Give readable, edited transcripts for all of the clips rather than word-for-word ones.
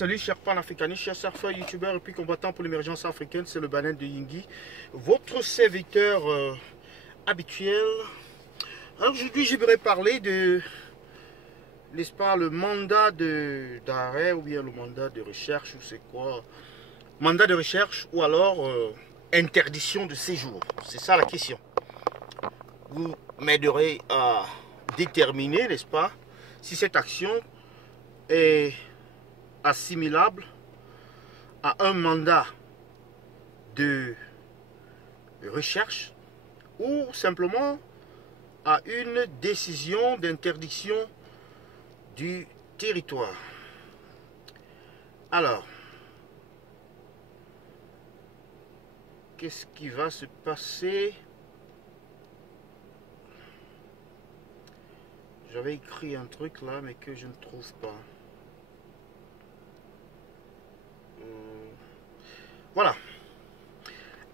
Salut chers panafricanistes, chers surfeurs, youtubeurs et puis combattants pour l'émergence africaine, c'est le Banel de Yingui, votre serviteur habituel. Alors aujourd'hui j'aimerais parler de, n'est-ce pas, le mandat d'arrêt ou bien le mandat de recherche ou c'est quoi? Mandat de recherche ou alors interdiction de séjour, c'est ça la question. Vous m'aiderez à déterminer, n'est-ce pas, si cette action est assimilable à un mandat de recherche ou simplement à une décision d'interdiction du territoire. Alors, qu'est-ce qui va se passer? J'avais écrit un truc là, mais que je ne trouve pas. Voilà.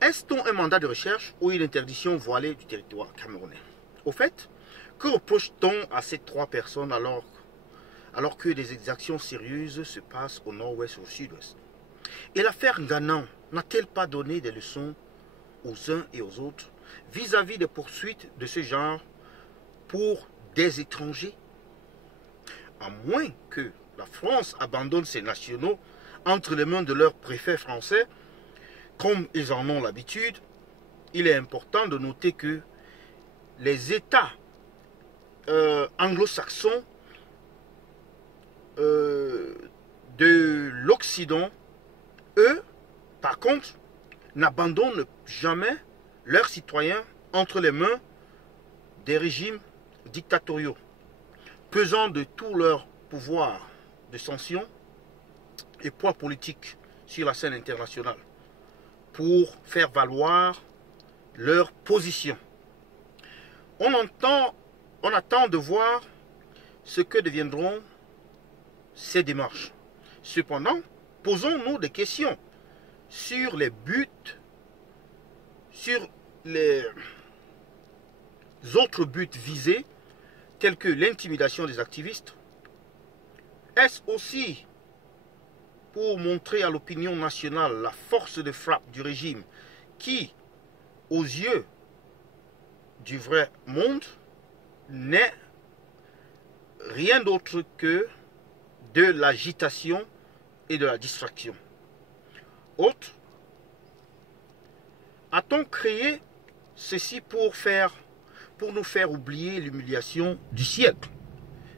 Est-ce un mandat de recherche ou une interdiction voilée du territoire camerounais? Au fait, que reproche-t-on à ces trois personnes alors que des exactions sérieuses se passent au nord-ouest et au sud-ouest? Et l'affaire Nganan n'a-t-elle pas donné des leçons aux uns et aux autres vis-à-vis des poursuites de ce genre pour des étrangers? À moins que la France abandonne ses nationaux entre les mains de leurs préfets français, comme ils en ont l'habitude, il est important de noter que les États anglo-saxons de l'Occident, eux, par contre, n'abandonnent jamais leurs citoyens entre les mains des régimes dictatoriaux, pesant de tout leur pouvoir de sanction et poids politique sur la scène internationale pour faire valoir leur position. On attend de voir ce que deviendront ces démarches. Cependant, posons-nous des questions sur les buts, sur les autres buts visés, tels que l'intimidation des activistes. Est-ce aussi pour montrer à l'opinion nationale la force de frappe du régime qui, aux yeux du vrai monde, n'est rien d'autre que de l'agitation et de la distraction? Autre, a-t-on créé ceci pour nous faire oublier l'humiliation du siècle,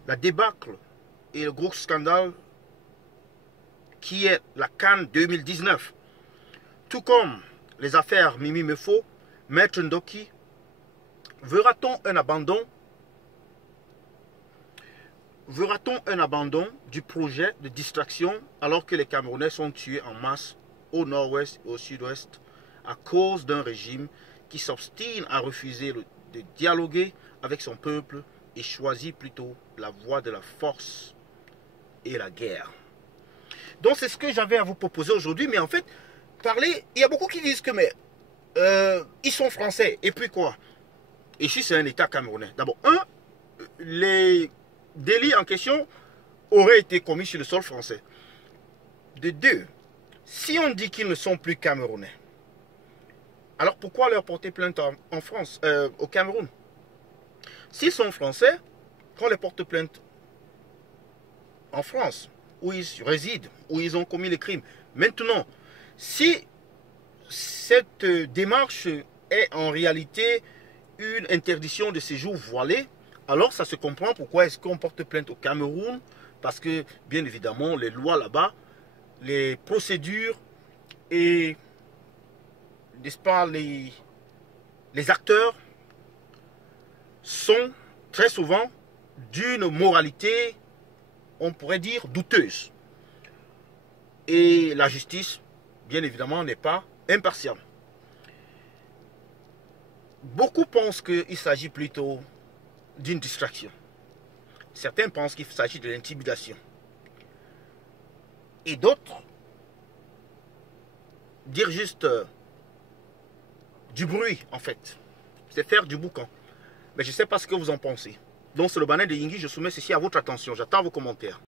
la débâcle et le gros scandale qui est la CAN 2019, tout comme les affaires Mimi Mefo, Maître Ndoki? Verra-t-on un abandon du projet de distraction alors que les Camerounais sont tués en masse au nord-ouest et au sud-ouest à cause d'un régime qui s'obstine à refuser de dialoguer avec son peuple et choisit plutôt la voie de la force et la guerre? Donc c'est ce que j'avais à vous proposer aujourd'hui, mais en fait, il y a beaucoup qui disent que ils sont français, et puis quoi? Ici c'est un État camerounais. D'abord, les délits en question auraient été commis sur le sol français. De deux, si on dit qu'ils ne sont plus camerounais, alors pourquoi leur porter plainte en France, au Cameroun? S'ils sont français, qu'on les porte plainte en France, où ils résident, où ils ont commis les crimes. Maintenant, si cette démarche est en réalité une interdiction de séjour voilée, alors ça se comprend pourquoi est-ce qu'on porte plainte au Cameroun, parce que bien évidemment les lois là-bas, les procédures et, n'est-ce pas, les acteurs sont très souvent d'une moralité, on pourrait dire, douteuse. Et la justice, bien évidemment, n'est pas impartiale. Beaucoup pensent qu'il s'agit plutôt d'une distraction. Certains pensent qu'il s'agit de l'intimidation. Et d'autres dire juste du bruit, en fait. C'est faire du boucan. Mais je ne sais pas ce que vous en pensez. Donc c'est le Banel de Yingui, je soumets ceci à votre attention. J'attends vos commentaires.